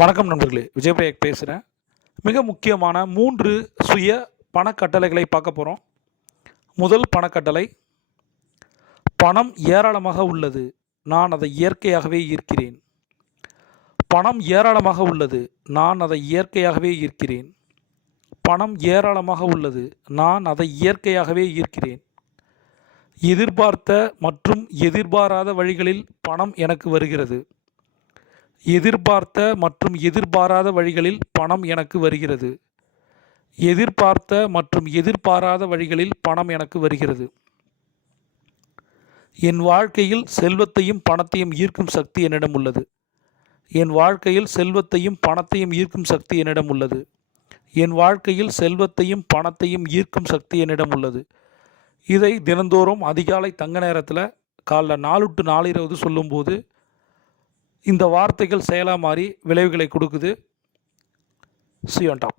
வணக்கம் நண்பர்களே, விஜயபிரேக் பேசுகிறேன். மிக முக்கியமான 3 சுய பணக்கட்டளைகளை பார்க்க போகிறோம். முதல் பணக்கட்டளை, பணம் ஏராளமாக உள்ளது, நான் அதை இயற்கையாகவே ஈர்க்கிறேன். பணம் ஏராளமாக உள்ளது, நான் அதை இயற்கையாகவே ஈர்க்கிறேன். பணம் ஏராளமாக உள்ளது, நான் அதை இயற்கையாகவே ஈர்க்கிறேன். எதிர்பார்த்த மற்றும் எதிர்பாராத வழிகளில் பணம் எனக்கு வருகிறது. எதிர்பார்த்த மற்றும் எதிர்பாராத வழிகளில் பணம் எனக்கு வருகிறது. எதிர்பார்த்த மற்றும் எதிர்பாராத வழிகளில் பணம் எனக்கு வருகிறது. என் வாழ்க்கையில் செல்வத்தையும் பணத்தையும் ஈர்க்கும் சக்தி என்னிடம் உள்ளது. என் வாழ்க்கையில் செல்வத்தையும் பணத்தையும் ஈர்க்கும் சக்தி என்னிடம் உள்ளது. என் வாழ்க்கையில் செல்வத்தையும் பணத்தையும் ஈர்க்கும் சக்தி என்னிடம் உள்ளது. இதை தினந்தோறும் அதிகாலை தங்க நேரத்தில் காலைல 4 to 4:20 சொல்லும்போது இந்த வார்த்தைகள் செயலாக மாறி விளைவுகளை கொடுக்குது. See you on top.